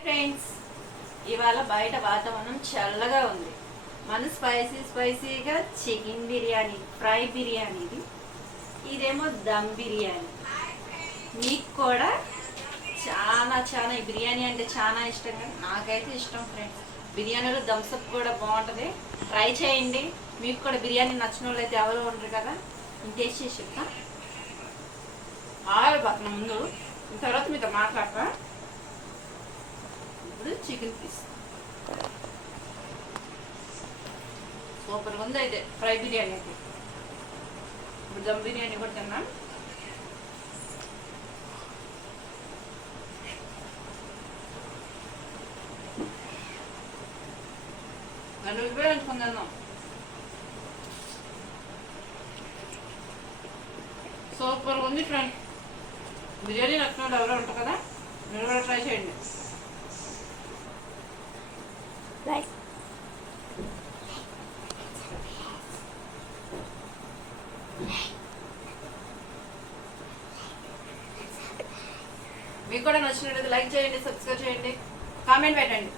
Friends, ఇవాళ బయట వాతావరణం చల్లగా ఉంది. మన స్పైసీగా చికెన్ బిర్యానీ, ఫ్రై బిర్యానీ, ఇదేమో దమ్ బిర్యానీ. మీకు కూడా చాలా ఈ బిర్యానీ అంటే చాలా ఇష్టం కదా. నాకైతే ఇష్టం ఫ్రెండ్స్. బిర్యానీలో థమ్స్అప్ కూడా బాగుంటుంది. ట్రై చేయండి. మీకు కూడా బిర్యానీ నచ్చిన వాళ్ళు అయితే ఎవరు ఉండరు కదా. నేను టేస్ట్ చేసి చెప్తా. ఆగలిపోతున్నా ముందు, తర్వాత మీతో మాట్లాడతా. ఇప్పుడు చికెన్ పీస్ సూపర్గా ఉంది. అయితే ఫ్రై బిర్యానీ అయితే ఇప్పుడు దమ్ బిర్యానీ కూడా తిన్నాం. నన్ను ఉపయోగించుకుందాం. సూపర్గా ఉంది ఫ్రెండ్. బిర్యానీ నచ్చిన వాళ్ళు ఎవరో ఉంటారు కదా, మీరు కూడా ట్రై చేయండి. మీకు కూడా నచ్చినట్లయితే లైక్ చేయండి, సబ్స్క్రైబ్ చేయండి, కామెంట్ పెట్టండి.